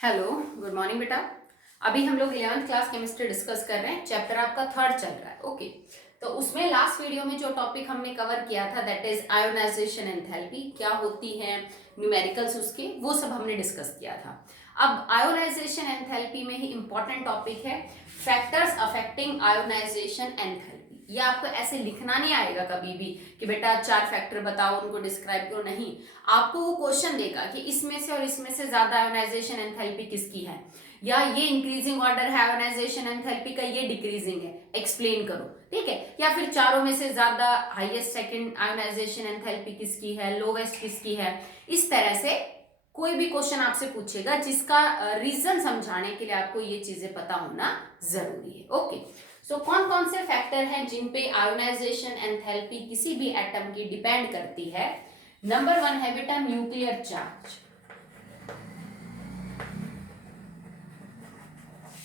Hello, good morning बेटा। अभी हम लोग 11th क्लास केमिस्ट्री डिस्कस कर रहे हैं। चैप्टर आपका थर्ड चल रहा है। ओके, तो उसमें लास्ट वीडियो में जो टॉपिक हमने कवर किया था दैट इज आयोनाइजेशन एंथैल्पी, क्या होती है, न्यूमेरिकल्स उसके, वो सब हमने डिस्कस किया था। अब आयोनाइजेशन एंथैल्पी में ही इंपॉर्टेंट टॉपिक है फैक्टर्स अफेक्टिंग आयोनाइजेशन एंथैल्पी। ये आपको ऐसे लिखना नहीं आएगा कभी भी कि बेटा 4 फैक्टर बताओ, उनको डिस्क्राइब करो, नहीं। आपको वो क्वेश्चन देगा कि इसमें से और इसमें से ज्यादा आयोनाइजेशन एंथैल्पी किसकी है, या ये इंक्रीजिंग ऑर्डर है आयोनाइजेशन एंथैल्पी का, ये डिक्रीजिंग है, एक्सप्लेन करो। ठीक है, या फिर चारों में से ज्यादा हाईएस्ट सेकंड आयोनाइजेशन एंथैल्पी किसकी है, लोवेस्ट किसकी है। इस तरह से कोई भी क्वेश्चन आपसे पूछेगा जिसका रीजन समझाने के लिए आपको ये चीजें पता होना जरूरी है। ओके, सो कौन कौन से फैक्टर हैं जिन पे आयोनाइजेशन एंथैल्पी किसी भी एटम की डिपेंड करती है। नंबर 1 है बेटा न्यूक्लियर चार्ज।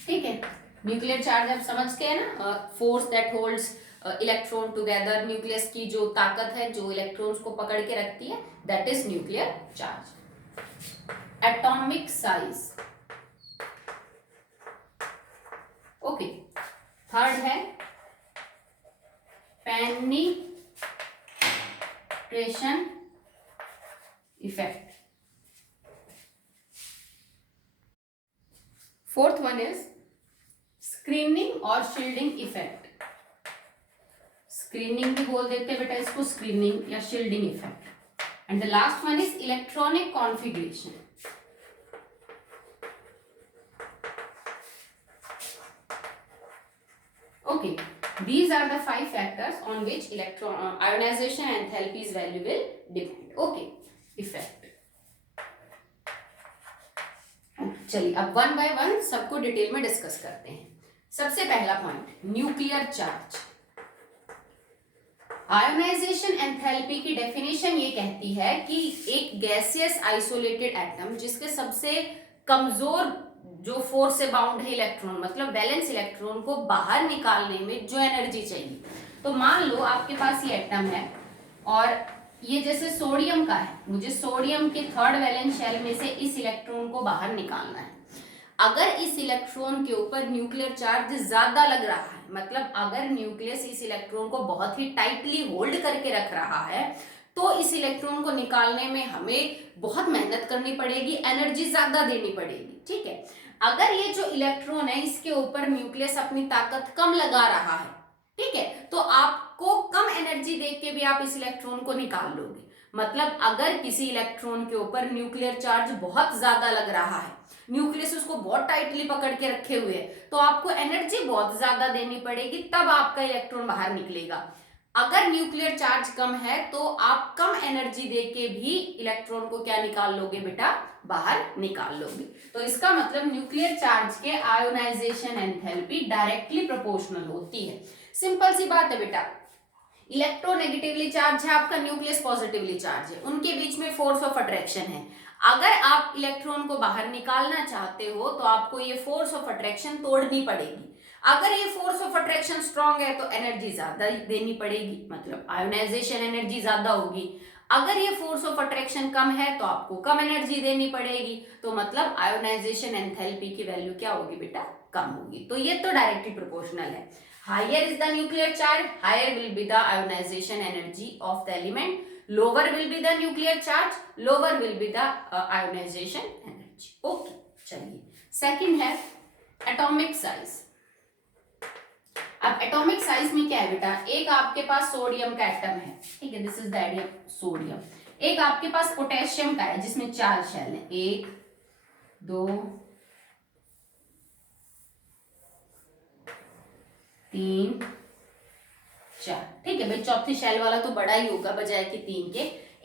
ठीक है, न्यूक्लियर चार्ज आप समझते हैं ना, force that holds electron together. Nucleus की जो ताकत है जो इलेक्ट्रॉन्स को पकड़ के रखती है, that is nuclear charge. Atomic size. Okay, third है penetration effect. Fourth one is screening और शील्डिंग इफेक्ट। स्क्रीनिंग भी बोल देते हैं बेटा इसको, स्क्रीनिंग या shielding effect. And the last one is electronic configuration. Okay, these are the 5 factors on which ionization enthalpy's value will depend. Okay, effect. चलिए अब वन बाय वन सबको डिटेल में डिस्कस करते हैं। सबसे पहला point, nuclear charge. Ionisation enthalpy की definition ये कहती है कि एक गैसियस आइसोलेटेड एटम जिसके सबसे कमजोर जो फोर्स से बाउंड है इलेक्ट्रॉन, मतलब वैलेंस इलेक्ट्रॉन को बाहर निकालने में जो एनर्जी चाहिए। तो मान लो आपके पास ये एटम है और ये जैसे सोडियम का है, मुझे सोडियम के थर्ड वैलेंस शेल में से इस इलेक्ट्रॉन को बाहर निकालना है। अगर इस इलेक्ट्रॉन के ऊपर न्यूक्लियर चार्ज ज्यादा लग रहा है, मतलब अगर न्यूक्लियस इस इलेक्ट्रॉन को बहुत ही टाइटली होल्ड करके रख रहा है, तो इस इलेक्ट्रॉन को निकालने में हमें बहुत मेहनत करनी पड़ेगी, एनर्जी ज्यादा देनी पड़ेगी। ठीक है, अगर ये जो इलेक्ट्रॉन है इसके ऊपर न्यूक्लियस अपनी ताकत कम लगा रहा है, ठीक है, तो आपको कम एनर्जी देके भी आप इस इलेक्ट्रॉन को निकाल लोगे। मतलब अगर किसी इलेक्ट्रॉन के ऊपर न्यूक्लियर चार्ज बहुत ज्यादा लग रहा है, न्यूक्लियस उसको बहुत टाइटली पकड़ के रखे हुए है, तो आपको एनर्जी बहुत ज्यादा देनी पड़ेगी, तब आपका इलेक्ट्रॉन बाहर निकलेगा। अगर न्यूक्लियर चार्ज कम है तो आप कम एनर्जी देके भी इलेक्ट्रॉन को क्या निकाल लोगे बेटा, बाहर निकाल लोगे। तो इसका मतलब न्यूक्लियर चार्ज के आयोनाइजेशन एंथैल्पी डायरेक्टली प्रोपोर्शनल होती है। सिंपल सी बात है बेटा, इलेक्ट्रोनेगेटिवली चार्ज है आपका, न्यूक्लियस पॉजिटिवली चार्ज है, उनके बीच में फोर्स ऑफ अट्रैक्शन है। अगर आप इलेक्ट्रॉन को बाहर निकालना चाहते हो तो आपको ये फोर्स ऑफ अट्रैक्शन तोड़नी पड़ेगी। अगर ये फोर्स ऑफ अट्रैक्शन स्ट्रांग है तो एनर्जी ज्यादा देनी पड़ेगी, मतलब आयोनाइजेशन एनर्जी ज्यादा होगी। अगर ये फोर्स ऑफ अट्रैक्शन कम है तो आपको कम एनर्जी देनी पड़ेगी, तो मतलब आयोनाइजेशन एंथैल्पी की वैल्यू क्या होगी बेटा, कम होगी। तो ये तो डायरेक्टली प्रोपोर्शनल है। Higher is the nuclear charge, higher will be the ionization energy of the element. Lower will be the nuclear charge, lower will be the ionization energy. Okay, चलिए सेकंड है एटॉमिक साइज। अब atomic size में क्या है बेटा, एक आपके पास sodium का एटम है, ठीक है, this is the idea sodium. एक आपके पास पोटेशियम का है जिसमें 4 शेल है, 1 2 3 4। ठीक है भाई, चौथी शेल वाला तो बड़ा ही होगा बजाय कि 3 के।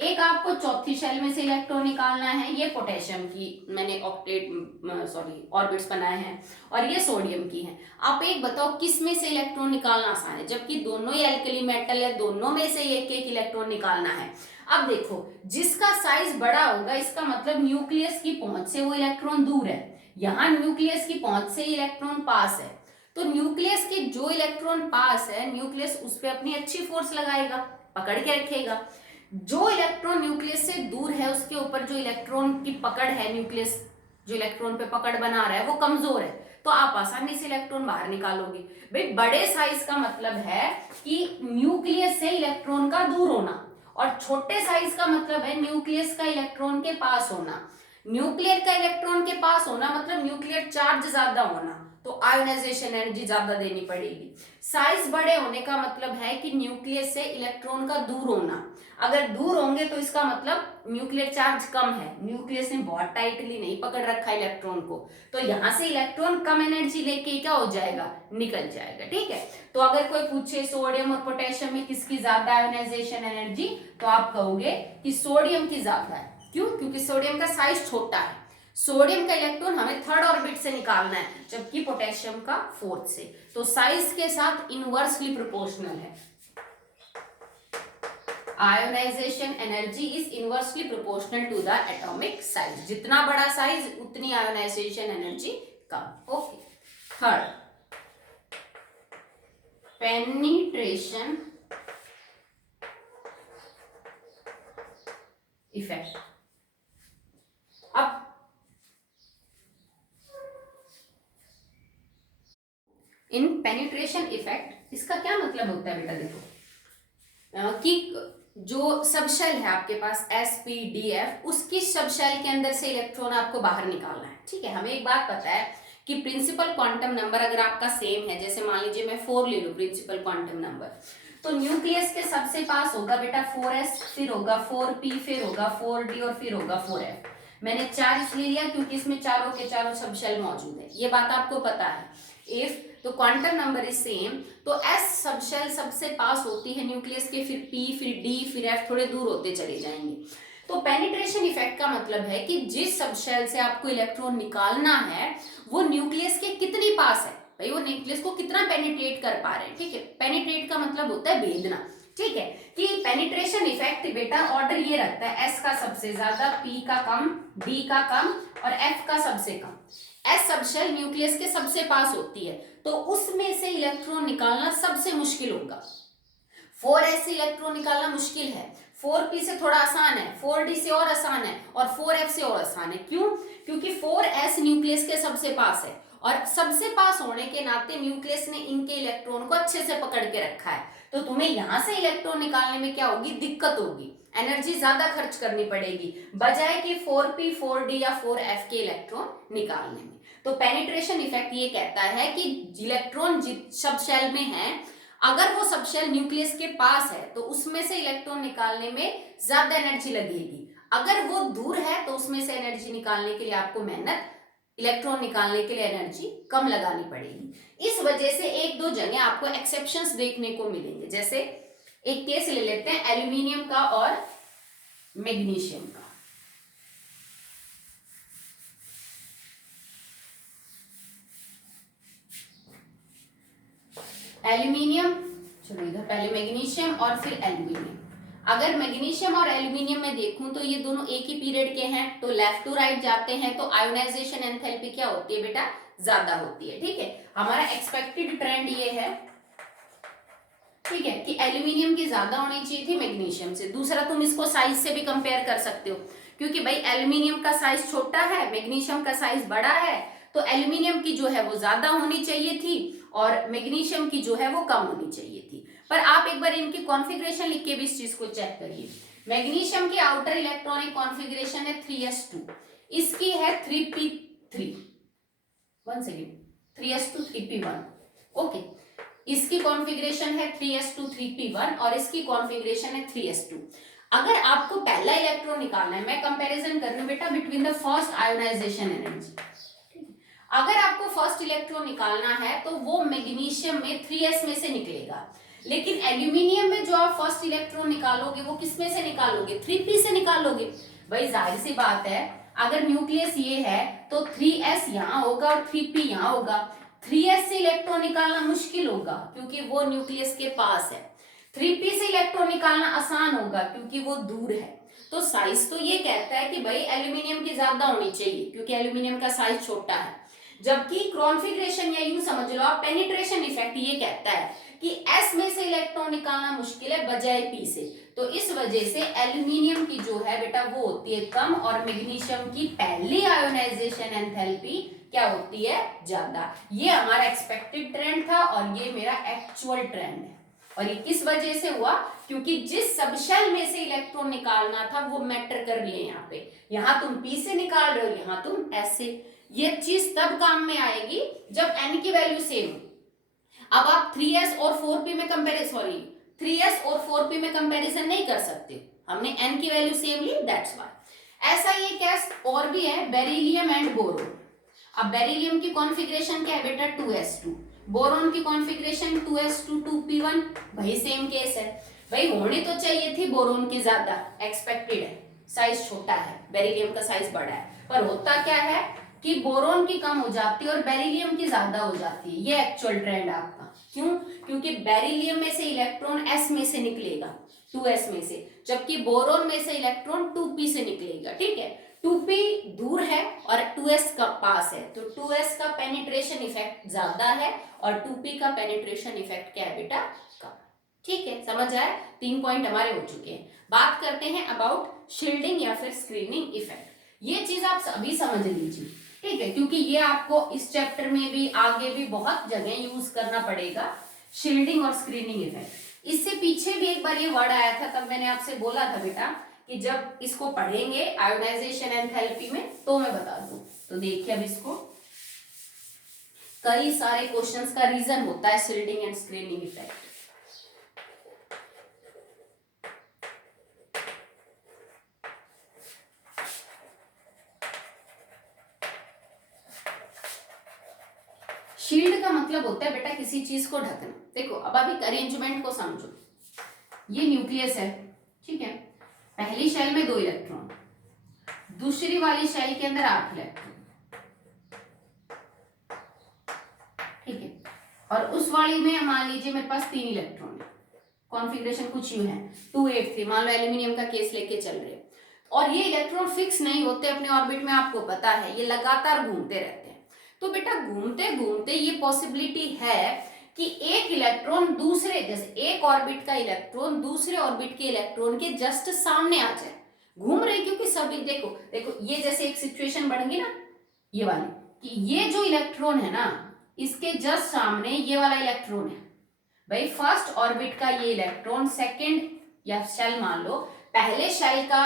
एक आपको चौथी शेल में से इलेक्ट्रॉन निकालना है, ये पोटेशियम की मैंने ऑर्बिट्स बनाए हैं, और ये सोडियम की है। आप एक बताओ किस में से इलेक्ट्रॉन निकालना आसान है, जबकि दोनों ही एल्कली मेटल है, दोनों में से एक एक इलेक्ट्रॉन निकालना है। अब देखो, जिसका साइज बड़ा होगा इसका मतलब न्यूक्लियस की पहुंच से वो इलेक्ट्रॉन दूर है, यहाँ न्यूक्लियस की पहुंच से इलेक्ट्रॉन पास है। तो न्यूक्लियस के जो इलेक्ट्रॉन पास है, न्यूक्लियस उस पर अपनी अच्छी फोर्स लगाएगा, पकड़ के रखेगा। जो इलेक्ट्रॉन न्यूक्लियस से दूर है उसके ऊपर जो इलेक्ट्रॉन की पकड़ है न्यूक्लियस जो इलेक्ट्रॉन पे पकड़ बना रहा है वो कमजोर है, तो आप आसानी से इलेक्ट्रॉन बाहर निकालोगे। भाई बड़े साइज का मतलब है कि न्यूक्लियस से इलेक्ट्रॉन का दूर होना, और छोटे साइज का मतलब है न्यूक्लियस का इलेक्ट्रॉन के पास होना। न्यूक्लियर का इलेक्ट्रॉन के पास होना मतलब न्यूक्लियर चार्ज ज्यादा होना, तो आयोनाइजेशन एनर्जी ज्यादा देनी पड़ेगी। साइज बड़े होने का मतलब है कि न्यूक्लियस से इलेक्ट्रॉन का दूर होना। अगर दूर होंगे तो इसका मतलब न्यूक्लियर चार्ज कम है, न्यूक्लियस ने बहुत टाइटली नहीं पकड़ रखा इलेक्ट्रॉन को, तो यहां से इलेक्ट्रॉन कम एनर्जी लेके क्या हो जाएगा, निकल जाएगा। ठीक है, तो अगर कोई पूछे सोडियम और पोटेशियम में किसकी ज्यादा आयोनाइजेशन एनर्जी, तो आप कहोगे कि सोडियम की ज्यादा है। क्यों? क्योंकि सोडियम का साइज छोटा है, सोडियम का इलेक्ट्रॉन हमें थर्ड ऑर्बिट से निकालना है, जबकि पोटेशियम का फोर्थ से, तो साइज के साथ इनवर्सली प्रोपोर्शनल है। Ionization energy is inversely proportional to the atomic size, जितना बड़ा साइज उतनी आयोनाइजेशन एनर्जी कम। Okay, third, penetration effect. अब इन पेनिट्रेशन इफेक्ट, इसका क्या मतलब होता है बेटा, देखो कि जो सब शेल है आपके पास SPDF, उसकी सब शेल के अंदर से इलेक्ट्रॉन आपको बाहर निकालना है। ठीक है, हमें एक बात पता है कि प्रिंसिपल क्वांटम नंबर अगर आपका सेम है, जैसे मान लीजिए मैं 4 ले लूं प्रिंसिपल क्वांटम नंबर, तो न्यूक्लियस के सबसे पास होगा बेटा 4s, फिर होगा 4p, फिर होगा 4d और फिर होगा 4f। मैंने 4 इसलिए लिया क्योंकि इसमें चारों के चारों सब शेल मौजूद है, ये बात आपको पता है। इफ तो क्वांटम नंबर इज सेम, तो s सब शेल सबसे पास होती है न्यूक्लियस के, फिर p, फिर d, फिर f थोड़े दूर होते चले जाएंगे। तो पेनिट्रेशन इफेक्ट का मतलब है कि जिस सब शेल से आपको इलेक्ट्रॉन निकालना है वो न्यूक्लियस के कितनी पास है, भाई वो न्यूक्लियस को कितना पेनिट्रेट कर पा रहे हैं। ठीक है, पेनिट्रेट का मतलब होता है भेदना। ठीक है, कि पेनिट्रेशन इफेक्ट बेटा ऑर्डर ये रखता है, s का सबसे ज्यादा, p का कम, d का कम और f का सबसे कम। s सब शेल न्यूक्लियस के सबसे पास होती है, तो उसमें से इलेक्ट्रॉन निकालना सबसे मुश्किल होगा। 4s से इलेक्ट्रॉन निकालना मुश्किल है, 4p से थोड़ा आसान है, 4d से और आसान है और 4f से और आसान है। क्यों? क्योंकि 4s न्यूक्लियस के सबसे पास है, और सबसे पास होने के नाते न्यूक्लियस ने इनके इलेक्ट्रॉन को अच्छे से पकड़ के रखा है, तो तुम्हें यहां से इलेक्ट्रॉन निकालने में क्या होगी, दिक्कत होगी, एनर्जी ज्यादा खर्च करनी पड़ेगी बजाय कि 4p, 4d या 4f के इलेक्ट्रॉन निकालने में। तो पेनिट्रेशन इफेक्ट ये कहता है कि इलेक्ट्रॉन सब शेल में है, अगर वो सब शेल न्यूक्लियस के पास है तो उसमें से इलेक्ट्रॉन निकालने में ज्यादा एनर्जी लगेगी, अगर वो दूर है तो उसमें से एनर्जी निकालने के लिए आपको मेहनत, इलेक्ट्रॉन निकालने के लिए एनर्जी कम लगानी पड़ेगी। इस वजह से एक दो जगह आपको एक्सेप्शंस देखने को मिलेंगे, जैसे एक केस ले लेते हैं एल्यूमिनियम का और मैग्नीशियम का। एल्यूमिनियम, चलो इधर पहले मैग्नीशियम और फिर एल्यूमिनियम। अगर मैग्नीशियम और एल्यूमिनियम में देखूं तो ये दोनों एक ही पीरियड के हैं, तो लेफ्ट टू राइट जाते हैं, तो आयोनाइजेशन एंथैल्पी क्या होती है बेटा, ज्यादा होती है। ठीक है, हमारा एक्सपेक्टेड ट्रेंड ये है, ठीक है, कि एल्यूमिनियम की ज्यादा होनी चाहिए थी मैग्नीशियम से। दूसरा, तुम इसको साइज से भी कंपेयर कर सकते हो, क्योंकि भाई एल्यूमिनियम का साइज छोटा है, मैग्नीशियम का साइज बड़ा है, तो एल्यूमिनियम की जो है वो ज्यादा होनी चाहिए थी और मैग्नीशियम की जो है वो कम होनी चाहिए थी। पर आप एक बार इनकी कॉन्फ़िगरेशन लिख के भी इस चीज को चेक करिए। मैग्नीशियम की आउटर इलेक्ट्रॉनिक कॉन्फ़िगरेशन है 3s2, इसकी है 3p3, 1 second, 3s2 3p1। Okay, इसकी कॉन्फ़िगरेशन है 3s2 3p1 और इसकी कॉन्फ़िगरेशन है 3s2। अगर आपको पहला इलेक्ट्रॉन निकालना है, मैं कंपैरिजन कर रही हूं बेटा between the first ionisation energy. अगर आपको फर्स्ट इलेक्ट्रॉन निकालना है तो वो मैग्नीशियम में 3s में से निकलेगा, लेकिन एल्यूमिनियम में जो आप फर्स्ट इलेक्ट्रॉन निकालोगे वो किस में से निकालोगे, 3p से निकालोगे। भाई जाहिर सी बात है, अगर न्यूक्लियस ये है तो 3s यहाँ होगा और 3p यहाँ होगा, 3s से इलेक्ट्रॉन निकालना मुश्किल होगा क्योंकि वो न्यूक्लियस के पास है, 3p से इलेक्ट्रॉन निकालना आसान होगा क्योंकि वो दूर है। तो साइज तो ये कहता है कि भाई एल्यूमिनियम की ज्यादा होनी चाहिए क्योंकि एल्यूमिनियम का साइज छोटा है, जबकि कॉन्फ़िगरेशन या यूं समझ लो आप पेनिट्रेशन इफेक्ट ये कहता है कि s में से इलेक्ट्रॉन निकालना मुश्किल है बजाय p से। तो इस वजह से एल्यूमिनियम की जो है बेटा वो होती है कम, और मैग्नीशियम की पहली आयोनाइजेशन एंथैल्पी क्या होती है, ज्यादा। ये हमारा एक्सपेक्टेड ट्रेंड था और ये मेरा एक्चुअल ट्रेंड है। और ये किस वजह से हुआ, क्योंकि जिस सबशेल में से इलेक्ट्रॉन निकालना था वो मैटर कर लिए यहाँ पे। यहाँ तुम पी से निकाल रहे हो, यहाँ तुम एस से। ये चीज तब काम में आएगी जब एन की वैल्यू सेम। अब आप 3s और 4p में कंपेरिजन 3s और 4p में कंपैरिजन नहीं कर सकते, हमने n की वैल्यू सेम ली, दैट्स व्हाई। ऐसा ये केस और भी है, बेरिलियम एंड बोरोन। अब बेरिलियम की कॉन्फ़िगरेशन क्या है बेटा, 2s2। बोरोन की कॉन्फ़िगरेशन 2s2 2p1। भाई सेम केस है, भाई होनी तो चाहिए थी बोरोन की ज्यादा, एक्सपेक्टेड है, साइज छोटा है, बेरिलियम का साइज बड़ा है, पर होता क्या है कि बोरोन की कम हो जाती है और बेरिलियम की ज्यादा हो जाती है। ये एक्चुअल ट्रेंड आपका। क्यों, क्योंकि बेरिलियम में से इलेक्ट्रॉन s में से निकलेगा, 2s में से, जबकि बोरोन में से इलेक्ट्रॉन 2p से निकलेगा। ठीक है, 2p दूर है और 2s का पास है, तो 2s का पेनिट्रेशन इफेक्ट ज्यादा है और 2p का पेनिट्रेशन इफेक्ट क्या है बेटा, कम। ठीक है, समझ आए, 3 पॉइंट हमारे हो चुके हैं। बात करते हैं अबाउट शील्डिंग या फिर स्क्रीनिंग इफेक्ट। ये चीज आप सभी समझ लीजिए, ठीक है, क्योंकि ये आपको इस चैप्टर में भी आगे भी बहुत जगह यूज करना पड़ेगा, शील्डिंग और स्क्रीनिंग इफेक्ट। इससे पीछे भी एक बार ये वर्ड आया था, तब मैंने आपसे बोला था बेटा कि जब इसको पढ़ेंगे आयोनाइजेशन एंथैल्पी में तो मैं बता दूं। तो देखिए अब इसको, कई सारे क्वेश्चंस का रीजन होता है shielding and screening effect. Shield का मतलब होता है बेटा किसी चीज को ढकना। देखो अब अभी अरेंजमेंट को समझो, ये न्यूक्लियस है, ठीक है, पहली शेल में 2 इलेक्ट्रॉन, दूसरी वाली शेल के अंदर 8 इलेक्ट्रॉन, ठीक है, और उस वाली में मान लीजिए मेरे पास 3 इलेक्ट्रॉन है, कॉन्फ़िगरेशन कुछ यूं है 2 8 3, मान लो एल्यूमिनियम का केस लेके चल रहे हैं, और ये इलेक्ट्रॉन फिक्स नहीं होते अपने ऑर्बिट में, आपको पता है, ये लगातार घूमते रहते हैं। तो बेटा घूमते घूमते ये पॉसिबिलिटी है कि एक इलेक्ट्रॉन दूसरे, जैसे एक ऑर्बिट का इलेक्ट्रॉन दूसरे ऑर्बिट के इलेक्ट्रॉन के जस्ट सामने आ जाए, घूम रहे, क्योंकि सभी देखो देखो ये जैसे एक सिचुएशन बन गई ना ये वाली, कि ये जो इलेक्ट्रॉन है ना इसके जस्ट सामने ये वाला इलेक्ट्रॉन है। भाई फर्स्ट ऑर्बिट का ये इलेक्ट्रॉन सेकंड या शेल मान लो, पहले शेल का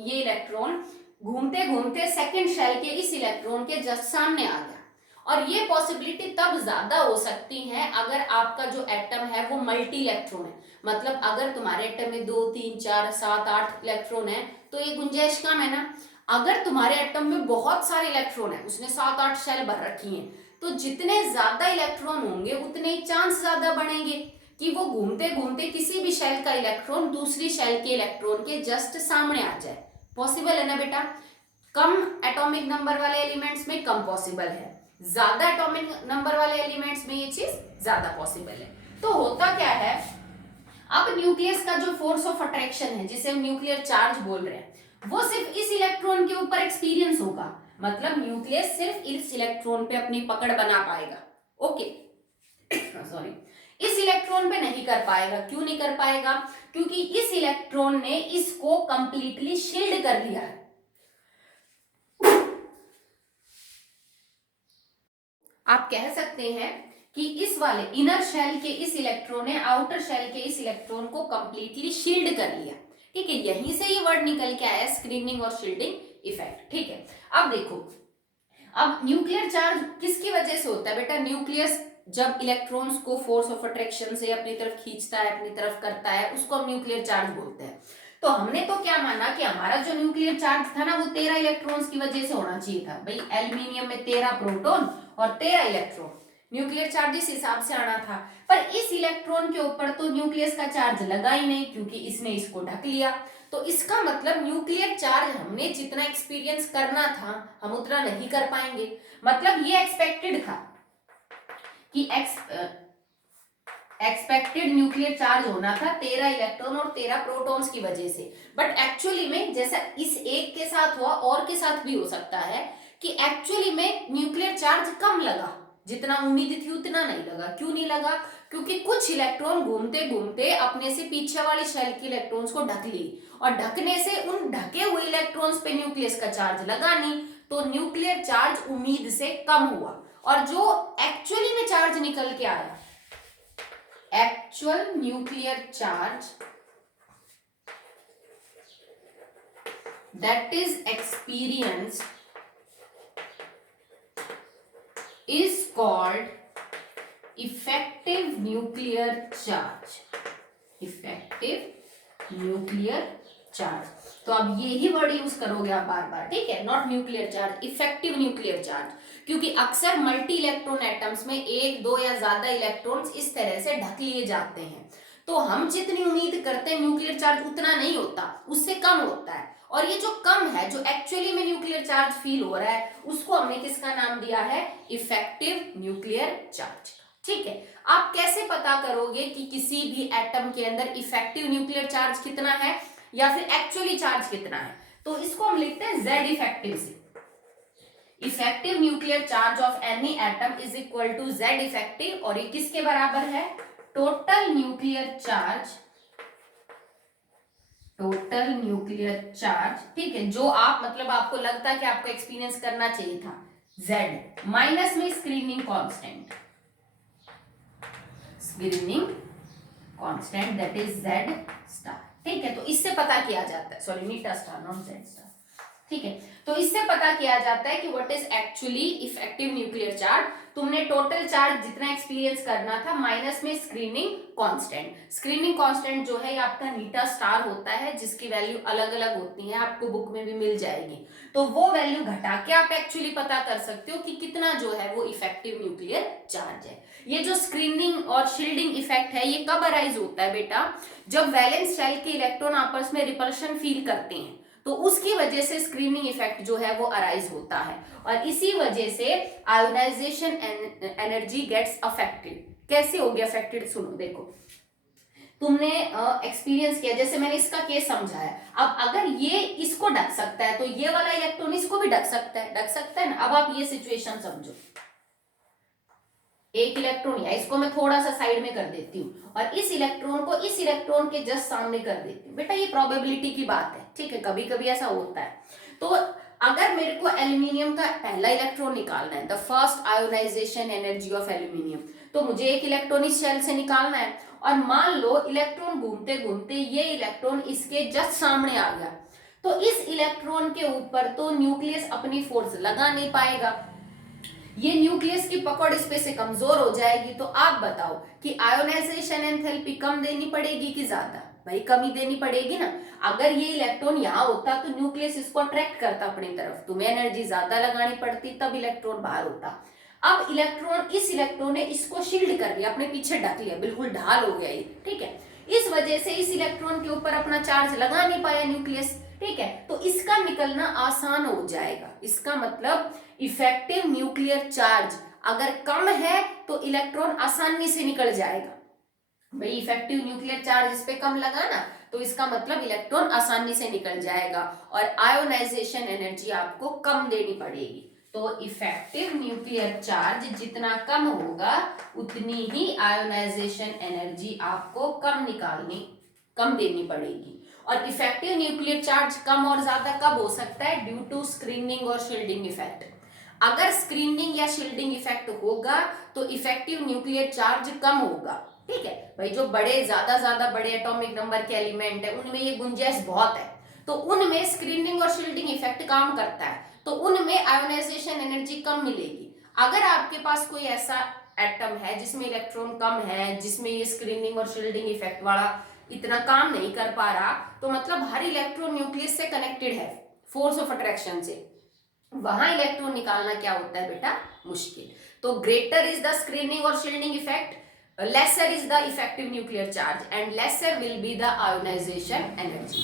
ये इलेक्ट्रॉन घूमते घूमते सेकंड शेल के इस इलेक्ट्रॉन के जस्ट सामने आ गया। और ये पॉसिबिलिटी तब ज्यादा हो सकती है अगर आपका जो एटम है वो मल्टी इलेक्ट्रॉन है, मतलब अगर तुम्हारे एटम में 2 3 4 7 8 इलेक्ट्रॉन है तो ये गुंजाइश कम है ना। अगर तुम्हारे एटम में बहुत सारे इलेक्ट्रॉन है, उसने 7 8 शेल भर रखी हैं, तो जितने ज्यादा इलेक्ट्रॉन होंगे उतने ही चांस ज्यादा बढ़ेंगे कि वो घूमते घूमते किसी भी शेल का इलेक्ट्रॉन दूसरी शेल के इलेक्ट्रॉन के जस्ट सामने आ जाए। पॉसिबल है ना बेटा, कम एटॉमिक नंबर वाले एलिमेंट्स में कम पॉसिबल है, ज्यादा एटॉमिक नंबर वाले एलिमेंट्स में ये चीज ज्यादा पॉसिबल है। तो होता क्या है, अब न्यूक्लियस का जो फोर्स ऑफ अट्रैक्शन है जिसे हम न्यूक्लियर चार्ज बोल रहे हैं, वो सिर्फ इस इलेक्ट्रॉन के ऊपर एक्सपीरियंस होगा, मतलब न्यूक्लियस सिर्फ इस इलेक्ट्रॉन पे अपनी पकड़ बना पाएगा। ओके सॉरी, इस इलेक्ट्रॉन पे नहीं कर पाएगा। क्यों नहीं कर पाएगा, क्योंकि इस इलेक्ट्रॉन ने इसको कंप्लीटली शील्ड कर लिया है। आप कह सकते हैं कि इस वाले इनर शेल के इस इलेक्ट्रॉन ने आउटर शेल के इस इलेक्ट्रॉन को कंप्लीटली शील्ड कर लिया। ठीक है, यहीं से ये वर्ड निकल के आया स्क्रीनिंग और शील्डिंग इफेक्ट। ठीक है, अब देखो, अब न्यूक्लियर चार्ज किसकी वजह से होता है बेटा, न्यूक्लियस जब इलेक्ट्रॉन्स को फोर्स ऑफ अट्रैक्शन से अपनी तरफ खींचता है, अपनी तरफ करता है, उसको हम न्यूक्लियर चार्ज बोलते हैं। तो हमने तो क्या माना कि हमारा जो न्यूक्लियर चार्ज था ना वो 13 इलेक्ट्रॉन्स की वजह से होना चाहिए था। भाई एल्यूमिनियम में 13 प्रोटॉन और 13 इलेक्ट्रॉन, न्यूक्लियर चार्ज इस हिसाब से आना था। पर इस इलेक्ट्रॉन के ऊपर तो न्यूक्लियस का चार्ज लगा ही नहीं, क्योंकि इसने इसको ढक लिया। तो इसका मतलब न्यूक्लियर चार्ज हमने जितना एक्सपीरियंस करना था हम उतना नहीं कर पाएंगे। मतलब ये एक्सपेक्टेड था कि एक्सपेक्टेड न्यूक्लियर चार्ज होना था 13 इलेक्ट्रॉन और 13 प्रोटॉन्स की वजह से, बट एक्चुअली में जैसा इस एक के साथ हुआ और के साथ भी हो सकता है कि एक्चुअली में न्यूक्लियर चार्ज कम लगा, जितना उम्मीद थी उतना नहीं लगा। क्यों नहीं लगा, क्योंकि कुछ इलेक्ट्रॉन घूमते घूमते अपने से पीछे वाली शेल के इलेक्ट्रॉन्स को ढक ली, और ढकने से उन ढके हुए इलेक्ट्रॉन्स पे न्यूक्लियस का चार्ज लगा नहीं, तो न्यूक्लियर चार्ज उम्मीद से कम हुआ, और जो एक्चुअली में चार्ज निकल के आया, actual nuclear charge that is experienced is called effective nuclear charge, effective nuclear charge। तो अब ये ही वर्ड यूज करोगे आप बार बार, ठीक है, not nuclear charge, effective nuclear charge, क्योंकि अक्सर मल्टी इलेक्ट्रॉन एटम्स में एक दो या ज्यादा इलेक्ट्रॉन्स इस तरह से ढक लिए जाते हैं, तो हम जितनी उम्मीद करते हैं न्यूक्लियर चार्ज उतना नहीं होता, उससे कम होता है, और ये जो कम है, जो एक्चुअली में न्यूक्लियर चार्ज फील हो रहा है, उसको हमने किसका नाम दिया है, इफेक्टिव न्यूक्लियर चार्ज। ठीक है, आप कैसे पता करोगे कि किसी भी एटम के अंदर इफेक्टिव न्यूक्लियर चार्ज कितना है या फिर एक्चुअली चार्ज कितना है, तो इसको हम लिखते हैं Z इफेक्टिव से। Effective nuclear charge of any atom is equal to Z effective, और ये किसके बराबर है, total nuclear charge, total nuclear charge, ठीक है, जो आप मतलब आपको लगता है कि आपको एक्सपीरियंस करना चाहिए था, Z माइनस में screening constant, screening constant that is Z star. ठीक है, तो इससे पता किया जाता है, sorry Neeta star not Z star, ठीक है, तो इससे पता किया जाता है कि what is actually effective nuclear charge. तुमने टोटल चार्ज जितना एक्सपीरियंस करना था माइनस में स्क्रीनिंग कांस्टेंट, स्क्रीनिंग कांस्टेंट जो है ये आपका नीटा स्टार होता है, जिसकी वैल्यू अलग अलग होती है, आपको बुक में भी मिल जाएगी, तो वो वैल्यू घटा के आप एक्चुअली पता कर सकते हो कि कितना जो है वो इफेक्टिव न्यूक्लियर चार्ज है। ये जो स्क्रीनिंग और शील्डिंग इफेक्ट है ये कब अराइज होता है बेटा, जब वैलेंस शेल के इलेक्ट्रॉन आपस में रिपल्शन फील करते हैं, तो उसकी वजह से स्क्रीनिंग इफेक्ट जो है वो अराइज होता है, और इसी वजह से आयोनाइजेशन एनर्जी गेट्स अफेक्टेड। कैसे हो गया अफेक्टेड, सुनो देखो, तुमने एक्सपीरियंस किया, जैसे मैंने इसका केस समझाया, अब अगर ये इसको ढक सकता है तो ये वाला इलेक्ट्रॉन इसको भी ढक सकता है, ढक सकता है ना। अब आप ये सिचुएशन समझो, एक इलेक्ट्रॉन या इसको मैं थोड़ा सा साइड में कर देती हूँ और इस इलेक्ट्रॉन को इस इलेक्ट्रॉन के जस्ट सामने कर देती हूँ, बेटा ये प्रोबेबिलिटी की बात है, ठीक है, कभी कभी ऐसा होता है। तो अगर मेरे को एल्यूमिनियम का पहला इलेक्ट्रॉन निकालना है, the first ionisation energy of aluminium, तो मुझे एक इलेक्ट्रॉन इस शेल से निकालना है, और मान लो इलेक्ट्रॉन घूमते घूमते ये इलेक्ट्रॉन इसके जस्ट सामने आ गया, तो इस इलेक्ट्रॉन के ऊपर तो न्यूक्लियस अपनी फोर्स लगा नहीं पाएगा, ये न्यूक्लियस की पकड़ इस पे से कमजोर हो जाएगी। तो आप बताओ कि आयोनाइजेशन एंथैल्पी कम देनी पड़ेगी कि ज्यादा, भाई कम ही देनी पड़ेगी ना। अगर ये इलेक्ट्रॉन यहाँ होता तो न्यूक्लियस इसको अट्रैक्ट करता अपनी तरफ, तुम्हें एनर्जी ज्यादा लगानी पड़ती, तब इलेक्ट्रॉन बाहर होता। अब इस इलेक्ट्रॉन ने इसको शील्ड कर लिया, अपने पीछे ढक लिया, बिल्कुल ढाल हो गया ये, ठीक है, इस वजह से इस इलेक्ट्रॉन के ऊपर अपना चार्ज लगा नहीं पाया न्यूक्लियस, ठीक है, तो इसका निकलना आसान हो जाएगा। इसका मतलब इफेक्टिव न्यूक्लियर चार्ज अगर कम है तो इलेक्ट्रॉन आसानी से निकल जाएगा, भाई इफेक्टिव न्यूक्लियर चार्ज इस पे कम लगा ना, तो इसका मतलब इलेक्ट्रॉन आसानी से निकल जाएगा और आयोनाइजेशन एनर्जी आपको कम देनी पड़ेगी। तो इफेक्टिव न्यूक्लियर चार्ज जितना कम होगा उतनी ही आयोनाइजेशन एनर्जी आपको कम देनी पड़ेगी। और इफेक्टिव न्यूक्लियर चार्ज कम और ज्यादा कब हो सकता है, ड्यू टू स्क्रीनिंग और शील्डिंग इफेक्ट। अगर स्क्रीनिंग या शील्डिंग इफेक्ट होगा तो इफेक्टिव न्यूक्लियर चार्ज कम होगा, ठीक है भाई, जो ज्यादा बड़े एटॉमिक नंबर के एलिमेंट है उनमें ये गुंजाइश बहुत है, तो उनमें स्क्रीनिंग और शील्डिंग इफेक्ट काम करता है, तो उनमें आयोनाइजेशन एनर्जी कम मिलेगी। अगर आपके पास कोई ऐसा एटम है जिसमें इलेक्ट्रॉन कम है, जिसमें ये स्क्रीनिंग और शील्डिंग इफेक्ट वाला इतना काम नहीं कर पा रहा, तो मतलब हर इलेक्ट्रॉन न्यूक्लियस से कनेक्टेड है फोर्स ऑफ अट्रैक्शन से, वहां इलेक्ट्रॉन निकालना क्या होता है बेटा, मुश्किल। तो ग्रेटर इज द स्क्रीनिंग और shielding effect, lesser is the effective nuclear charge and lesser will be the ionization energy.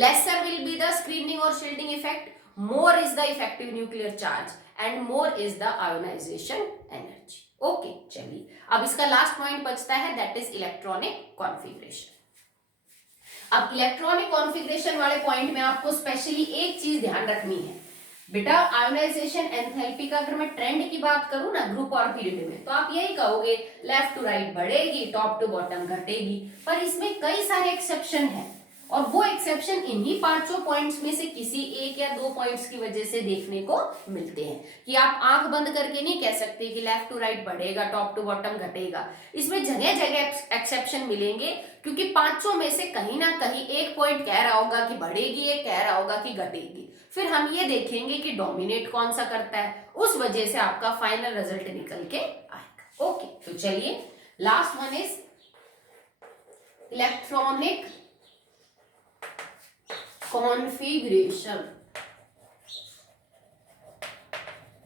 Lesser will be the screening or shielding effect, more is the effective nuclear charge and more is the ionization energy. Okay, चलिए अब इसका last point बचता है, that is electronic configuration. अब electronic configuration वाले point में आपको specially एक चीज ध्यान रखनी है, बेटा आयोनाइजेशन एंथैल्पी का अगर मैं ट्रेंड की बात करूं ना ग्रुप और पीरियड में, तो आप यही कहोगे लेफ्ट टू राइट बढ़ेगी, टॉप टू बॉटम घटेगी। पर इसमें कई सारे एक्सेप्शन हैं, और वो एक्सेप्शन इन्हीं पांचों पॉइंट्स में से किसी एक या दो पॉइंट्स की वजह से देखने को मिलते हैं। कि आप आंख बंद करके नहीं कह सकते कि लेफ्ट टू राइट बढ़ेगा, टॉप टू बॉटम घटेगा। इसमें जगह जगह एक्सेप्शन मिलेंगे, क्योंकि पांचों में से कहीं ना कहीं एक पॉइंट कह रहा होगा कि बढ़ेगी, एक कह रहा होगा कि घटेगी। फिर हम ये देखेंगे कि डोमिनेट कौन सा करता है, उस वजह से आपका फाइनल रिजल्ट निकल के आएगा। ओके, तो चलिए last one is electronic configuration.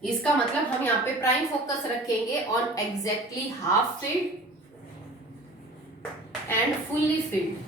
इसका मतलब हम यहाँ पे प्राइम फोकस रखेंगे on exactly half filled and fully filled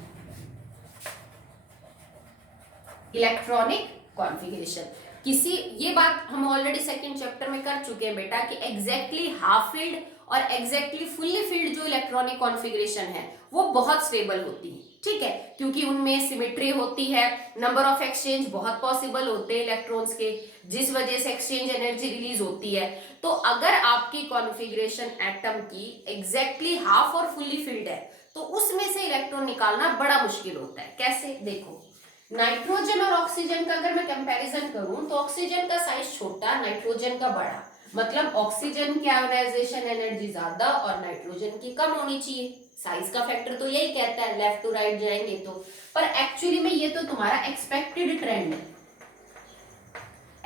electronic configuration. किसी, ये बात हम ऑलरेडी सेकंड चैप्टर में कर चुके हैं बेटा, कि एग्जैक्टली हाफ फील्ड और एग्जैक्टली फुल्ली फील्ड जो इलेक्ट्रॉनिक कॉन्फ़िगरेशन है वो बहुत स्टेबल होती है, ठीक है, क्योंकि उनमें सिमेट्री होती है, नंबर ऑफ एक्सचेंज बहुत पॉसिबल होते हैं इलेक्ट्रॉन्स के, जिस वजह से एक्सचेंज एनर्जी रिलीज होती है। तो अगर आपकी कॉन्फ़िगरेशन एटम की एग्जैक्टली हाफ और फुल्ली फील्ड है, तो उसमें से इलेक्ट्रॉन निकालना बड़ा मुश्किल होता है। कैसे, देखो नाइट्रोजन और ऑक्सीजन का अगर मैं कंपैरिजन करूं तो ऑक्सीजन का साइज छोटा, नाइट्रोजन का बड़ा, मतलब ऑक्सीजन की आयोनाइजेशन एनर्जी ज्यादा और नाइट्रोजन की कम होनी चाहिए। साइज का फैक्टर तो यही कहता है, लेफ्ट टू राइट जाएंगे तो। पर एक्चुअली में ये तो तुम्हारा एक्सपेक्टेड ट्रेंड है।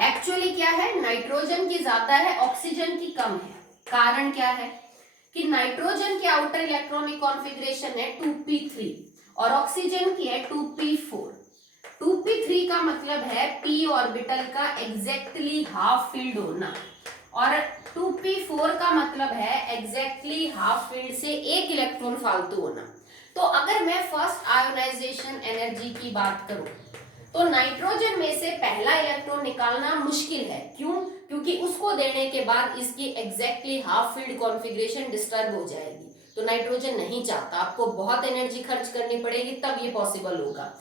एक्चुअली क्या है, नाइट्रोजन की ज्यादा है, ऑक्सीजन की कम है। कारण क्या है कि नाइट्रोजन की आउटर इलेक्ट्रॉनिक कॉन्फ़िगरेशन है 2p3 और ऑक्सीजन की है 2p4। 2p3 का मतलब है p ऑर्बिटल का एग्जैक्टली हाफ फील्ड होना, और 2p4 का मतलब है एग्जैक्टली हाफ फील्ड से एक इलेक्ट्रॉन फालतू होना। तो अगर मैं फर्स्ट आयोनाइजेशन एनर्जी की बात करूं तो नाइट्रोजन में से पहला इलेक्ट्रॉन निकालना मुश्किल है। क्यों? क्योंकि उसको देने के बाद इसकी exactly half field configuration disturb हो जाएगी। तो नाइट्रोजन नहीं चाहता, आपको बहुत एनर्जी खर्च करनी पड़ेगी तब ये पॉसिबल होगा।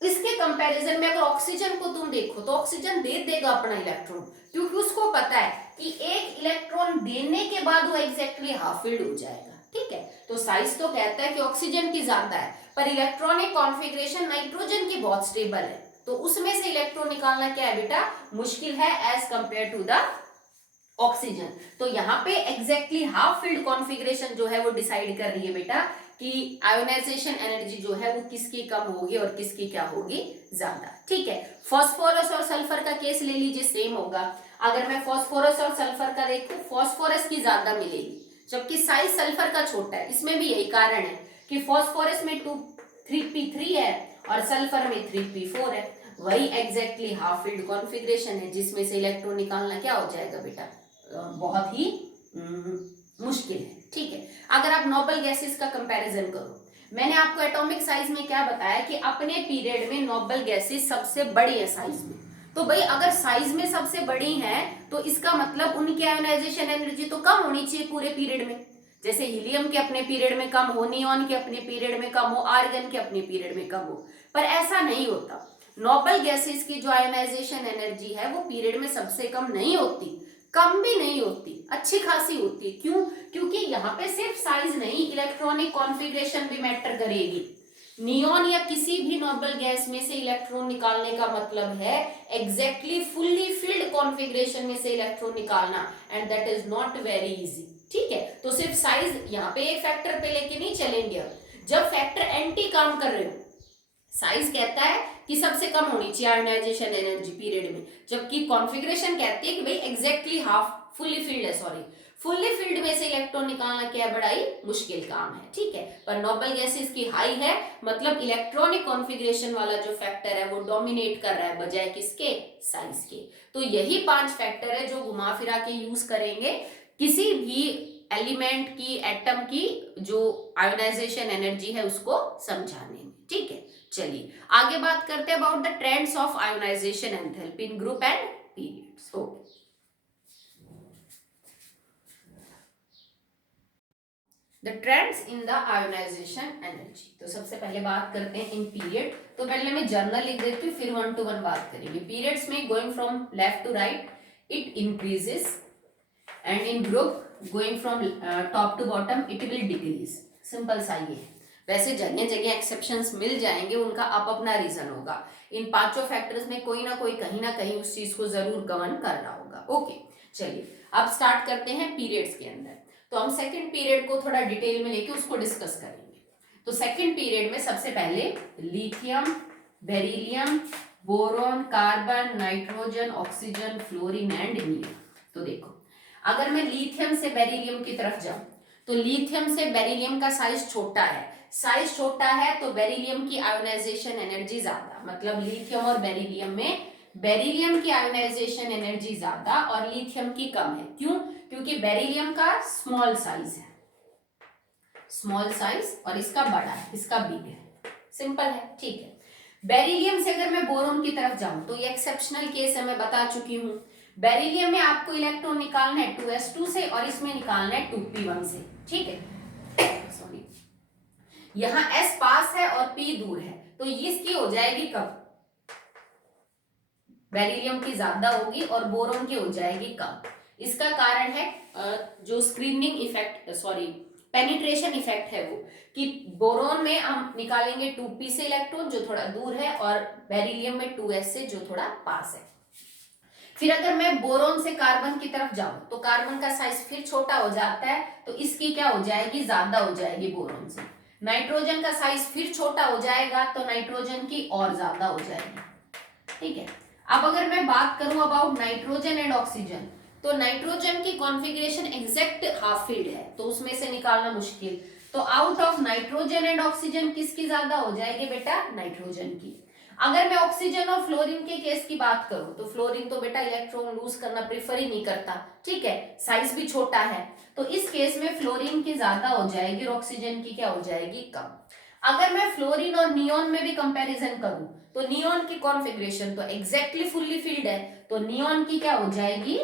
इसके कंपैरिजन में अगर ऑक्सीजन को तुम देखो तो ऑक्सीजन दे देगा अपना इलेक्ट्रॉन, क्योंकि उसको पता है कि एक इलेक्ट्रॉन देने के बाद वो एग्जैक्टली हाफ फील्ड हो जाएगा, ठीक है। तो साइज तो कहता है कि ऑक्सीजन की ज्यादा है, पर इलेक्ट्रॉनिक कॉन्फ़िगरेशन नाइट्रोजन की बहुत स्टेबल है, तो उसमें से इलेक्ट्रॉन निकालना क्या है बेटा, मुश्किल है as compare to the oxygen. तो यहाँ पे एग्जैक्टली हाफ फील्ड कॉन्फ़िगरेशन जो है वो डिसाइड कर रही है बेटा कि आयोनाइजेशन एनर्जी जो है वो किसकी कम होगी और किसकी क्या होगी, ज्यादा, ठीक है। फास्फोरस और सल्फर का केस ले लीजिए, सेम होगा। अगर मैं फास्फोरस और सल्फर का देखूं, फास्फोरस की ज्यादा मिलेगी, जबकि साइज सल्फर का छोटा है। इसमें भी यही कारण है कि फास्फोरस में 3p3 है और सल्फर में 3p4 है। वही एग्जैक्टली हाफ फील्ड कॉन्फ़िगरेशन है, जिसमें से इलेक्ट्रॉन निकालना क्या हो जाएगा बेटा, बहुत ही मुश्किल है, ठीक है। अगर आप नोबल गैसेस का कंपैरिजन करो, मैंने आपको एटॉमिक साइज में क्या बताया कि अपने पीरियड में नोबल गैसेस सबसे बड़ी है साइज में। तो भाई अगर साइज में सबसे बड़ी है तो इसका मतलब उनकी आयोनाइजेशन एनर्जी तो कम होनी चाहिए पूरे पीरियड में। जैसे हीलियम के अपने पीरियड में कम हो, नियॉन के अपने पीरियड में कम हो, आर्गन के अपने पीरियड में कम हो, पर ऐसा नहीं होता। नोबल गैसेस की जो आयोनाइजेशन एनर्जी है वो पीरियड में सबसे कम नहीं होती, कम भी नहीं होती, अच्छी खासी होती है। क्यों? क्योंकि यहाँ पे सिर्फ साइज नहीं, इलेक्ट्रॉनिक कॉन्फ़िगरेशन भी मैटर करेगी। नियॉन या किसी भी नोबल गैस में से इलेक्ट्रॉन निकालने का मतलब है एग्जैक्टली फुल्ली फिल्ड कॉन्फ़िगरेशन में से इलेक्ट्रॉन निकालना, and that is not very easy, ठीक है। तो सिर्फ साइज यहाँ पे एक फैक्टर पे लेके नहीं चलेंगे। अब जब फैक्टर एंटी काम कर रहे हो, साइज कहता है कि सबसे कम होनी चाहिए आयोनाइजेशन एनर्जी पीरियड में, जबकि कॉन्फ़िगरेशन कहती है कि भाई एग्जैक्टली हाफ फुल्ली फील्ड है, सॉरी फुल्ली फील्ड में से इलेक्ट्रॉन निकालना क्या बड़ा ही मुश्किल काम है, ठीक है। पर नोबल गैसेस की हाई है, मतलब इलेक्ट्रॉनिक कॉन्फ़िगरेशन वाला जो फैक्टर है वो डोमिनेट कर रहा है बजाय किसके, साइज के। तो यही 5 फैक्टर है जो घुमा फिरा के यूज करेंगे किसी भी एलिमेंट की, एटम की जो आयोनाइजेशन एनर्जी है उसको समझाने में, ठीक है। चलिए आगे बात करते हैं about the trends of ionisation enthalpy in group and periods. Okay, the trends in the ionisation energy. तो सबसे पहले बात करते हैं इन पीरियड। तो पहले मैं जर्नल लिख देती हूँ, फिर 1 to 1 बात करेंगे। पीरियड्स में going from left to right it increases, and in group going from top to bottom it will decrease. Simple सा ये है। वैसे जगह जगह एक्सेप्शंस मिल जाएंगे, उनका आप अपना रीजन होगा। इन पांचों फैक्टर्स में कोई ना कोई कहीं ना कहीं उस चीज को जरूर गवर्न कर रहा होगा। ओके, चलिए अब स्टार्ट करते हैं पीरियड्स के अंदर। तो हम सेकंड पीरियड को थोड़ा डिटेल में लेके उसको डिस्कस करेंगे। तो सेकंड पीरियड में सबसे पहले lithium, beryllium, boron, carbon, nitrogen, oxygen, fluorine and neon. तो देखो, अगर मैं लिथियम से बेरिलियम की तरफ जाऊं तो लिथियम से बेरिलियम का साइज छोटा है। साइज छोटा है तो बेरिलियम की आयोनाइजेशन एनर्जी ज्यादा, मतलब लिथियम और बेरिलियम में बेरिलियम की आयोनाइजेशन एनर्जी ज्यादा और लिथियम की कम है। क्यों? क्योंकि बेरिलियम का स्मॉल साइज है, स्मॉल साइज, और इसका बड़ा है, इसका बिग है। सिंपल है, ठीक है। बेरिलियम से अगर मैं बोरोन की तरफ जाऊं तो ये एक्सेप्शनल केस है, मैं बता चुकी हूं। बेरिलियम में आपको इलेक्ट्रॉन निकालना है 2s2 से और इसमें निकालना है 2p1 से, ठीक है। सॉरी, यहां s पास है और p दूर है, तो इसकी हो जाएगी कम, बेरिलियम की ज्यादा होगी और बोरोन की हो जाएगी कम। इसका कारण है जो screening effect, sorry penetration effect है वो, कि बोरोन में हम निकालेंगे 2p से इलेक्ट्रॉन जो थोड़ा दूर है और बेरिलियम में 2s से जो थोड़ा पास है। फिर अगर मैं बोरोन से कार्बन की तरफ जाऊं तो कार्बन का साइज फिर छोटा हो जाता है, तो इसकी क्या हो जाएगी, ज्यादा हो जाएगी बोरोन से। नाइट्रोजन का साइज फिर छोटा हो जाएगा तो नाइट्रोजन की और ज्यादा हो जाएगी, ठीक है। अब अगर मैं बात करूं अबाउट नाइट्रोजन एंड ऑक्सीजन, तो नाइट्रोजन की कॉन्फ़िगरेशन एग्जैक्ट हाफ फील्ड है, तो उसमें से निकालना मुश्किल। तो out of nitrogen and oxygen किसकी ज्यादा हो जाएगी बेटा, नाइट्रोजन की। अगर मैं ऑक्सीजन और फ्लोरीन के केस की बात करूं तो फ्लोरीन तो बेटा इलेक्ट्रॉन लूज करना प्रेफर ही नहीं करता, ठीक है, साइज भी छोटा है, तो इस केस में फ्लोरीन की ज्यादा हो जाएगी और ऑक्सीजन की क्या हो जाएगी, कम। अगर मैं फ्लोरीन और नियॉन में भी कंपैरिजन करूं तो नियॉन की कॉन्फ़िगरेशन तो एग्जैक्टली फुल्ली फिल्ड है, तो नियॉन की क्या हो जाएगी,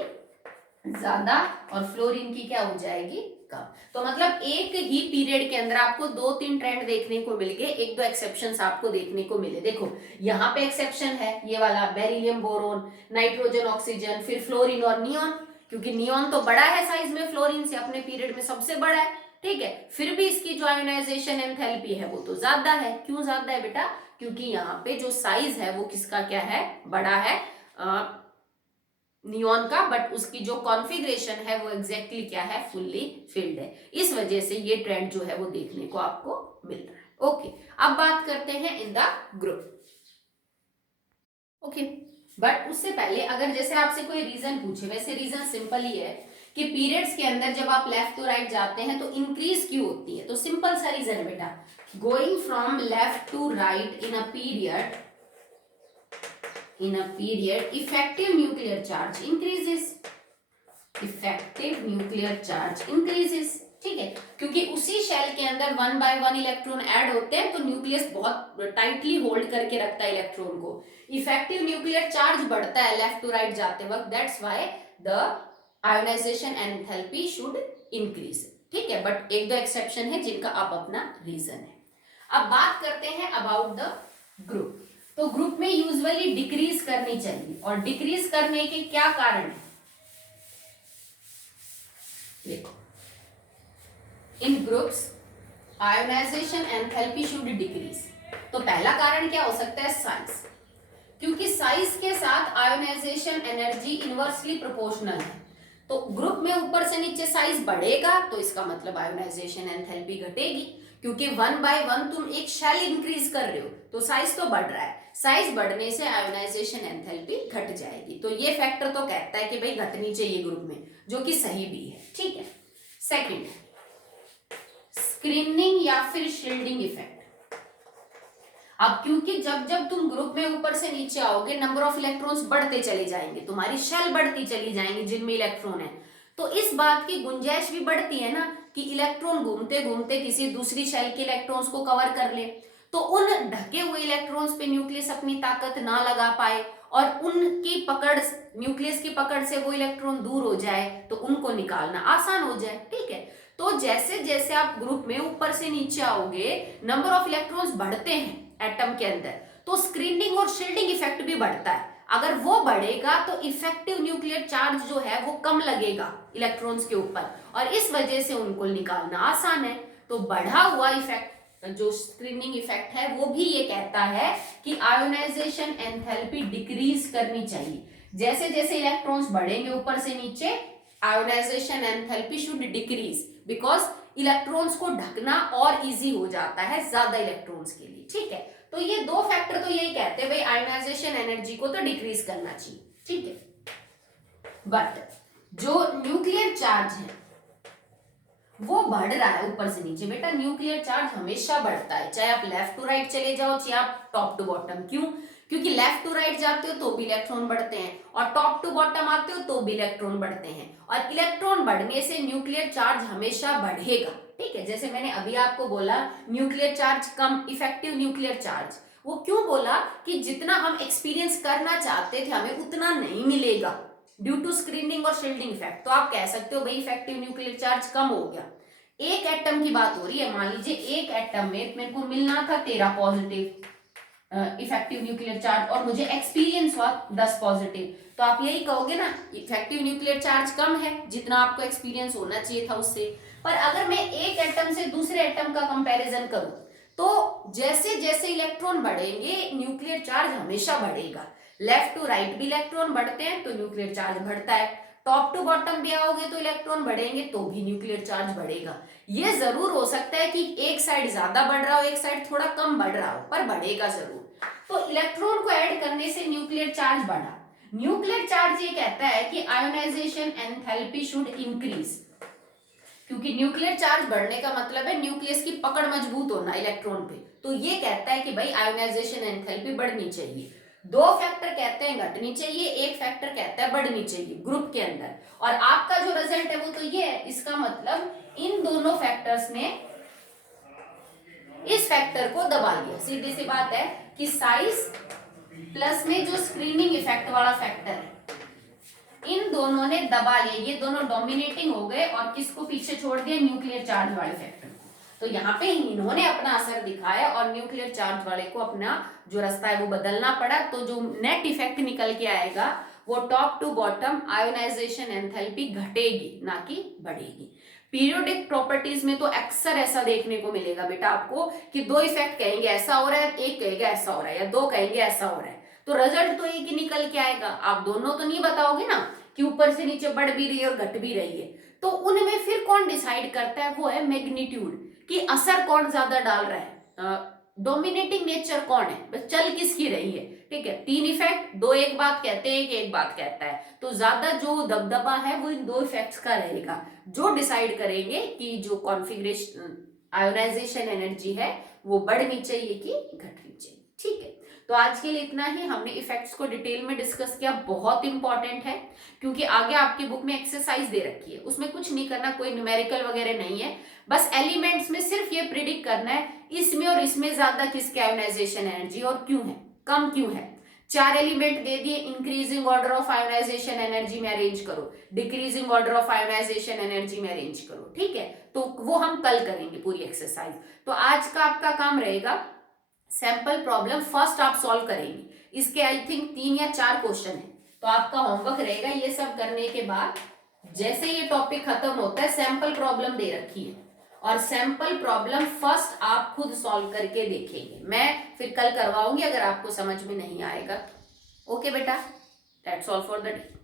ज्यादा, और फ्लोरीन की क्या हो जाएगी, कम। तो मतलब एक ही पीरियड के अंदर आपको 2-3 ट्रेंड देखने को मिल गए, 1-2 एक्सेप्शंस आपको देखने को मिले। देखो यहाँ पे एक्सेप्शन है ये वाला बेरिलियम, बोरोन, नाइट्रोजन, ऑक्सीजन, फिर फ्लोरीन और नियॉन, क्योंकि नियॉन तो बड़ा है साइज में फ्लोरीन से, अपने पीरियड में सबसे बड़ा है, ठीक है। फिर भी इसकी जो आयोनाइजेशन एंथैल्पी है वो तो ज्यादा है। क्यों ज्यादा है बेटा, क्योंकि यहाँ पे जो साइज है वो किसका क्या है, बड़ा है, नियॉन का, बट उसकी जो कॉन्फ़िगरेशन है वो एग्जैक्टली क्या है, फुल्ली फिल्ड है। इस वजह से ये ट्रेंड जो है वो देखने को आपको मिल रहा है। ओके, अब बात करते हैं in the group. Okay, but उससे पहले अगर जैसे आपसे कोई रीजन पूछे, वैसे रीजन सिंपल ही है कि पीरियड्स के अंदर जब आप लेफ्ट टू राइट जाते हैं तो इंक्रीज क्यों होती है। तो सिंपल सा रीजन है बेटा, going from left to right in a period, effective nuclear charge increases, effective nuclear charge increases, ठीक है, क्योंकि उसी शेल के अंदर 1 by 1 इलेक्ट्रॉन ऐड होते हैं, तो न्यूक्लियस बहुत टाइटली होल्ड करके रखता है इलेक्ट्रॉन को। इफेक्टिव न्यूक्लियर चार्ज बढ़ता है लेफ्ट टू राइट जाते वक्त, that's why the ionisation enthalpy should increase, ठीक है। बट 1-2 एक्सेप्शन है जिनका आप अपना रीजन है। अब बात करते हैं अबाउट द ग्रुप। तो ग्रुप में यूजुअली डिक्रीज करनी चाहिए, और डिक्रीज करने के क्या कारण है, देखो, in groups ionization enthalpy should decrease. तो पहला कारण क्या हो सकता है, साइज, क्योंकि साइज के साथ आयोनाइजेशन एनर्जी इनवर्सली प्रोपोर्शनल है। तो ग्रुप में ऊपर से नीचे साइज बढ़ेगा तो इसका मतलब आयोनाइजेशन एंथैल्पी घटेगी, क्योंकि 1 by 1 तुम एक शेल इंक्रीज कर रहे हो तो साइज तो बढ़ रहा है, साइज बढ़ने से आयोनाइजेशन एंथैल्पी घट जाएगी। तो ये फैक्टर तो कहता है कि भाई घटनी चाहिए ग्रुप में, जो कि सही भी है, ठीक है। सेकंड, स्क्रीनिंग या फिर शील्डिंग इफेक्ट। अब क्योंकि जब जब तुम ग्रुप में ऊपर से नीचे आओगे नंबर ऑफ इलेक्ट्रॉन्स बढ़ते चले जाएंगे, तुम्हारी शेल बढ़ती चली जाएंगी जिनमें इलेक्ट्रॉन है, तो इस बात की गुंजाइश भी बढ़ती है ना कि इलेक्ट्रॉन घूमते घूमते किसी दूसरी शेल के इलेक्ट्रॉन्स को कवर कर ले, तो उन ढके हुए इलेक्ट्रॉन्स पे न्यूक्लियस अपनी ताकत ना लगा पाए और उनकी पकड़, न्यूक्लियस की पकड़ से वो इलेक्ट्रॉन दूर हो जाए तो उनको निकालना आसान हो जाए, ठीक है। तो जैसे जैसे आप ग्रुप में ऊपर से नीचे आओगे, नंबर ऑफ इलेक्ट्रॉन्स बढ़ते हैं एटम के अंदर, तो स्क्रीनिंग और शील्डिंग इफेक्ट भी बढ़ता है। अगर वो बढ़ेगा तो इफेक्टिव न्यूक्लियर चार्ज जो है वो कम लगेगा इलेक्ट्रॉन्स के ऊपर, और इस वजह से उनको निकालना आसान है। तो बढ़ा हुआ इफेक्ट जो स्क्रीनिंग इफेक्ट है वो भी ये कहता है कि आयोनाइजेशन एंथैल्पी डिक्रीज करनी चाहिए। जैसे जैसे इलेक्ट्रॉन्स बढ़ेंगे ऊपर से नीचे, ionisation enthalpy should decrease, because electrons को ढकना और इजी हो जाता है ज्यादा इलेक्ट्रॉन्स के लिए। ठीक है, तो ये दो फैक्टर तो यही कहते हैं भाई आयोनाइजेशन एनर्जी को तो डिक्रीज करना चाहिए। ठीक है, बट जो न्यूक्लियर चार्ज है वो बढ़ रहा है ऊपर से नीचे। बेटा न्यूक्लियर चार्ज हमेशा बढ़ता है, चाहे आप लेफ्ट टू राइट चले जाओ चाहे आप टॉप टू बॉटम। क्यों? क्योंकि लेफ्ट टू राइट जाते हो तो भी इलेक्ट्रॉन बढ़ते हैं, और टॉप टू बॉटम आते हो तो भी इलेक्ट्रॉन बढ़ते हैं, और इलेक्ट्रॉन बढ़ने से न्यूक्लियर चार्ज हमेशा बढ़ेगा। ठीक है, जैसे मैंने अभी आपको बोला न्यूक्लियर चार्ज कम, इफेक्टिव न्यूक्लियर चार्ज, वो क्यों बोला कि जितना हम एक्सपीरियंस करना चाहते थे हमें उतना नहीं मिलेगा ड्यू टू स्क्रीनिंग और शील्डिंग इफेक्ट। तो आप कह सकते हो भाई इफेक्टिव न्यूक्लियर चार्ज कम हो गया। एक एटम की बात हो रही है, मान लीजिए एक एटम में मेरे को मिलना था 13 पॉजिटिव इफेक्टिव न्यूक्लियर चार्ज और मुझे एक्सपीरियंस हुआ 10 पॉजिटिव, तो आप यही कहोगे ना इफेक्टिव न्यूक्लियर चार्ज कम है जितना आपको एक्सपीरियंस होना चाहिए था उससे। पर अगर मैं एक एटम से दूसरे एटम का कंपैरिजन करूं तो जैसे जैसे इलेक्ट्रॉन बढ़ेंगे न्यूक्लियर चार्ज हमेशा बढ़ेगा। लेफ्ट टू राइट भी इलेक्ट्रॉन बढ़ते हैं तो न्यूक्लियर चार्ज बढ़ता है, टॉप टू बॉटम भी आओगे तो इलेक्ट्रॉन बढ़ेंगे तो भी न्यूक्लियर चार्ज बढ़ेगा। ये जरूर हो सकता है कि एक साइड ज्यादा बढ़ रहा हो एक साइड थोड़ा कम बढ़ रहा हो, पर बढ़ेगा जरूर। तो इलेक्ट्रॉन को ऐड करने से न्यूक्लियर चार्ज बढ़ा। न्यूक्लियर चार्ज ये कहता है कि आयोनाइजेशन एंथैल्पी शुड इंक्रीज, क्योंकि न्यूक्लियर चार्ज बढ़ने का मतलब है न्यूक्लियस की पकड़ मजबूत होना इलेक्ट्रॉन पे। तो ये कहता है कि भाई आयोनाइजेशन एंथैल्पी बढ़नी चाहिए। दो फैक्टर कहते हैं घटनी चाहिए, एक फैक्टर कहता है बढ़नी चाहिए ग्रुप के अंदर, और आपका जो रिजल्ट है वो तो ये है। इसका मतलब इन दोनों फैक्टर्स ने इस फैक्टर को दबा दिया। सीधी सी बात है कि साइज प्लस में जो स्क्रीनिंग इफेक्ट वाला फैक्टर है इन दोनों ने दबा लिया, ये दोनों डोमिनेटिंग हो गए और किसको पीछे छोड़ दिया? न्यूक्लियर चार्ज वाले फैक्टर को। तो यहाँ पे इन्होंने अपना असर दिखाया और न्यूक्लियर चार्ज वाले को अपना जो रास्ता है वो बदलना पड़ा। तो जो नेट इफेक्ट निकल के आएगा वो top to bottom ionisation enthalpy घटेगी ना कि बढ़ेगी। पीरियोडिक प्रॉपर्टीज में तो अक्सर ऐसा देखने को मिलेगा बेटा आपको कि दो इफेक्ट कहेंगे ऐसा हो रहा है, एक कहेगा ऐसा हो रहा है, या दो कहेंगे ऐसा हो रहा है, तो रिजल्ट तो एक ही निकल के आएगा। आप दोनों तो नहीं बताओगे ना कि ऊपर से नीचे बढ़ भी रही है और घट भी रही है। तो उनमें फिर कौन डिसाइड करता है? वो है मैग्नीट्यूड, कि असर कौन ज्यादा डाल रहा है, डोमिनेटिंग नेचर कौन है, बस चल किसकी रही है। ठीक है, तीन इफेक्ट, दो एक बात कहते हैं एक बात कहता है, तो ज्यादा जो दबदबा है वो इन दो इफेक्ट्स का रहेगा जो डिसाइड करेंगे कि जो कॉन्फिगरेशन आयोनाइजेशन एनर्जी है वो बढ़नी चाहिए कि घटनी चाहिए। ठीक है, तो आज के लिए इतना ही। हमने इफेक्ट्स को डिटेल में डिस्कस किया, बहुत इंपॉर्टेंट है क्योंकि आगे आपकी बुक में एक्सरसाइज दे रखी है, उसमें कुछ नहीं करना, कोई न्यूमेरिकल वगैरह नहीं है, बस एलिमेंट्स में सिर्फ ये प्रिडिक्ट करना है इसमें और इसमें ज्यादा किसकी आयोनाइजेशन एनर्जी और क्यों है, कम क्यों है। चार एलिमेंट दे दिए, increasing order of ionisation energy में अरेंज करो, decreasing order of ionisation energy में अरेंज करो। ठीक है, तो वो हम कल करेंगे पूरी एक्सरसाइज। तो आज का आपका काम रहेगा सैंपल प्रॉब्लम फर्स्ट आप सॉल्व करेंगे, इसके आई थिंक 3 या 4 क्वेश्चन है। तो आपका होमवर्क रहेगा ये सब करने के बाद जैसे ये टॉपिक खत्म होता है सैंपल प्रॉब्लम दे रखी है और सैंपल प्रॉब्लम फर्स्ट आप खुद सॉल्व करके देखेंगे, मैं फिर कल करवाऊंगी अगर आपको समझ में नहीं आएगा। ओके बेटा, that's all for the day.